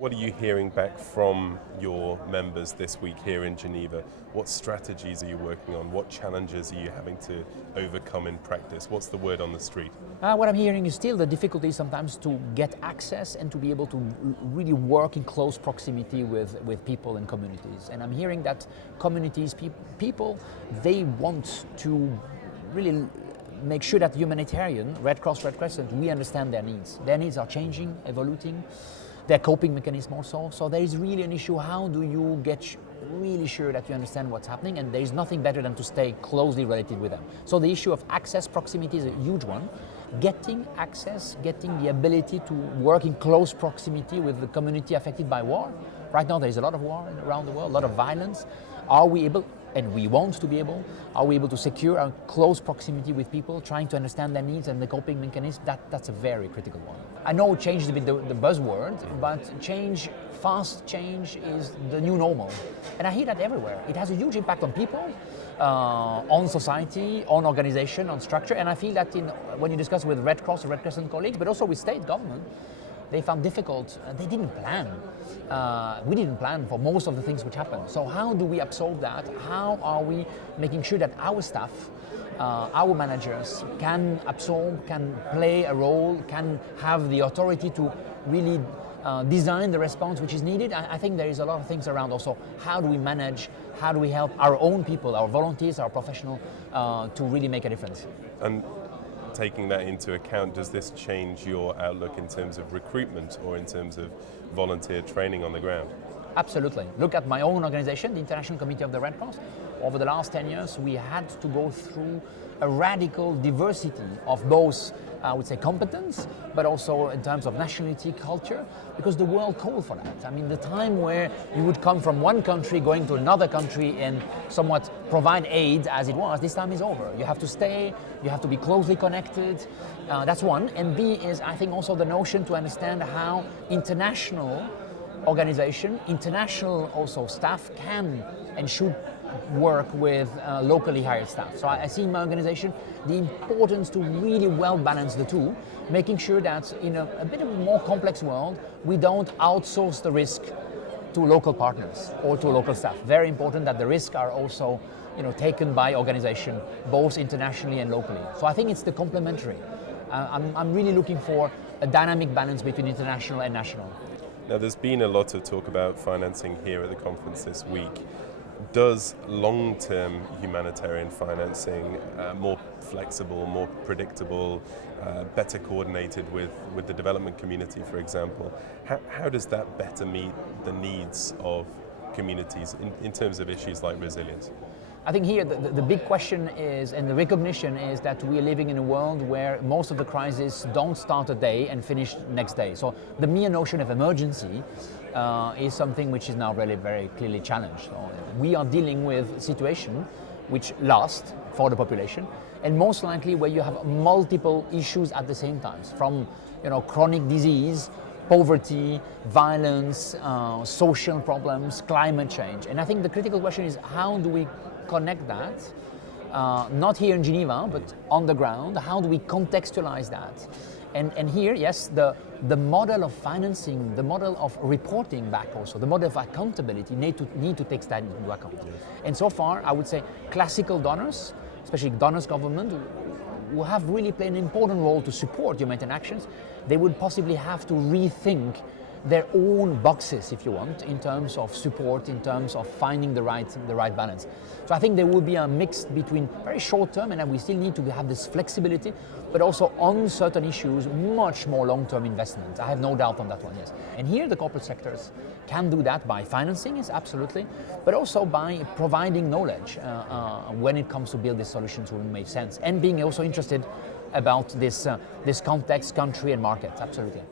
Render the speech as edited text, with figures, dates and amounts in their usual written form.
What are you hearing back from your members this week here in Geneva? What strategies are you working on? What challenges are you having to overcome in practice? What's the word on the street? What I'm hearing is still the difficulty sometimes to get access and to be able to really work in close proximity with people and communities. And I'm hearing that communities, people, they want to really make sure that humanitarian, Red Cross, Red Crescent, we understand their needs. Their needs are changing, evolving. Their coping mechanism also. So there is really an issue, how do you get really sure that you understand what's happening, and there is nothing better than to stay closely related with them. So the issue of access, proximity is a huge one. Getting access, getting the ability to work in close proximity with the community affected by war. Right now there is a lot of war around the world, a lot of violence. Are we able, and we want to be able, are we able to secure a close proximity with people, trying to understand their needs and the coping mechanism? That's a very critical one. I know change is a bit the buzzword, but fast change is the new normal. And I hear that everywhere. It has a huge impact on people, on society, on organization, on structure. And I feel that when you discuss with Red Cross or Red Crescent colleagues, but also with state government, they found difficult, they didn't plan. We didn't plan for most of the things which happened. So how do we absorb that? How are we making sure that our staff, our managers can absorb, can play a role, can have the authority to really design the response which is needed? I think there is a lot of things around also. How do we manage, how do we help our own people, our volunteers, our professionals to really make a difference? And taking that into account, does this change your outlook in terms of recruitment or in terms of volunteer training on the ground? Absolutely. Look at my own organization, the International Committee of the Red Cross. Over the last 10 years, we had to go through a radical diversity of both, I would say, competence, but also in terms of nationality, culture, because the world called for that. I mean, the time where you would come from one country going to another country and somewhat provide aid as it was, this time is over. You have to stay, you have to be closely connected. That's one. And B is, I think, also the notion to understand how international organization, international also staff can and should work with locally hired staff. So I see in my organization the importance to really well balance the two, making sure that in a bit of a more complex world, we don't outsource the risk to local partners or to local staff. Very important that the risks are also taken by organization, both internationally and locally. So I think it's the complementary. I'm really looking for a dynamic balance between international and national. Now, there's been a lot of talk about financing here at the conference this week. Does long-term humanitarian financing, more flexible, more predictable, better coordinated with the development community, for example, how does that better meet the needs of communities in terms of issues like resilience? I think here the big question is, and the recognition is, that we are living in a world where most of the crises don't start a day and finish next day. So the mere notion of emergency is something which is now really very clearly challenged. So we are dealing with a situation which lasts for the population, and most likely where you have multiple issues at the same time, from chronic disease, poverty, violence, social problems, climate change. And I think the critical question is, how do we connect that, not here in Geneva, but on the ground? How do we contextualize that? And here, yes, the model of financing, the model of reporting back also, the model of accountability need to take that into account. Yes. And so far, I would say classical donors, especially donors government, who have really played an important role to support humanitarian actions, they would possibly have to rethink their own boxes, if you want, in terms of support, in terms of finding the right balance. So I think there will be a mix between very short term, and we still need to have this flexibility, but also on certain issues, much more long-term investment. I have no doubt on that one, yes. And here the corporate sectors can do that by financing, yes, absolutely, but also by providing knowledge when it comes to build these solutions will make sense, and being also interested about this context, country and market, absolutely.